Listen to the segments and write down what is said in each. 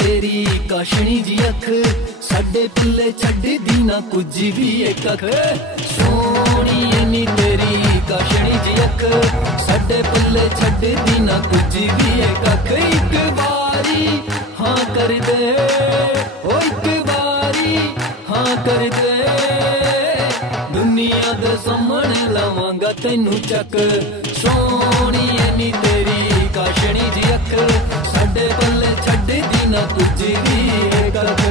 तेरी काशनी जी अख साडे पल्ले छड्डदी ना कुछ भी एक अख सोहणी नी तेरी काशनी जी अख साडे पल्ले छड्डदी ना कुछ भी एक अख एक बारी हाँ कर दे ओ एक बारी हाँ कर दे दुनिया दे सामने लावांगा तैनू चक सोहणी नी तेरी काशनी जी अख साडे पल्ले छड्डदी ना कुछ भी एक अख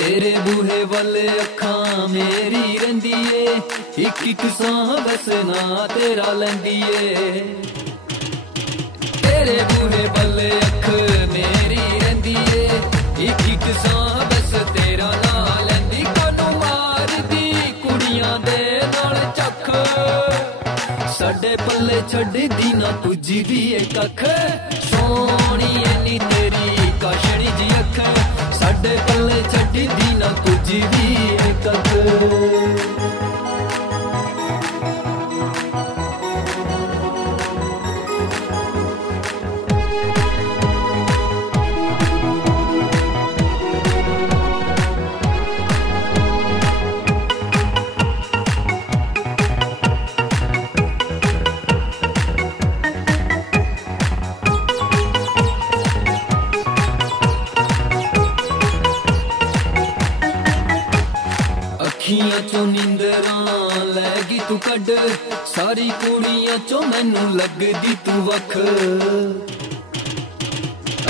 तेरे बूहे वाले अखा मेरी रंदी है एक साह बस ना तेरा लंदी है तेरे बूहे वाले अख मेरी रंदी है एक साह बस तेरा ना लंदी कोनू मार दी कुड़ियां दे नाल चख साडे पल्ले छड्डदी ना कुछ भी एक अख सोहणी नी तेरी काशनी जी अख साडे पल्ले छड्डदी ना कुछ भी एक अख अखियां चो नींदरा लैगी तू कड सारी कुड़ियां चो मैनू लगदी तू वख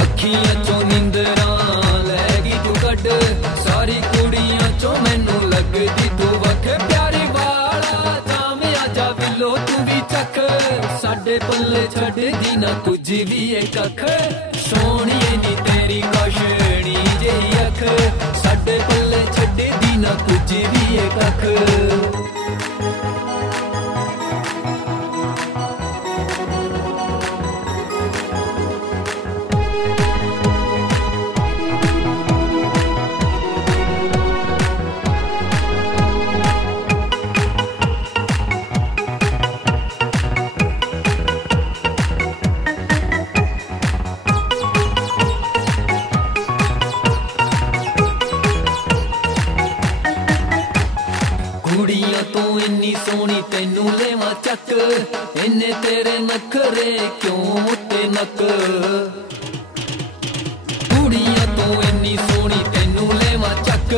अखियां चो नींदरा लैगी तू कड सारी कुड़ियां चो मैनू लगदी तू वख प्यारी वाला जामे आजा विलो तू भी चख साडे पल्ले छड्डदी ना कुछ भी एक अख सोहणी नी तेरी काशनी जेही अख साडे पल्ले छड्डदी ना कुछ भी एक अख कुड़ियां तो इन्नी सोहनी तैनू लेवा चक इन्ने तेरे नखरे क्यों मुट्टे नक कुड़ियां तो इन्नी सोहनी तैनू लेवा चक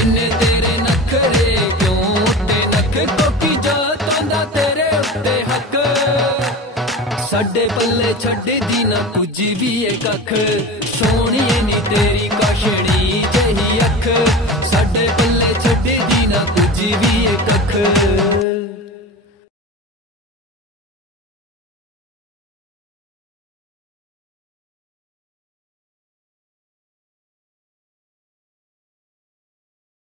इन्ने तेरे नखरे क्यों मुट्टे नक कोकी जाता तेरे उत्ते हक साडे पल्ले छड्डदी ना कुछ भी एक अख सोहणी नी तेरी काशनी जेही अख साडे पल्ले छड्डदी ना कुछ भी एक अख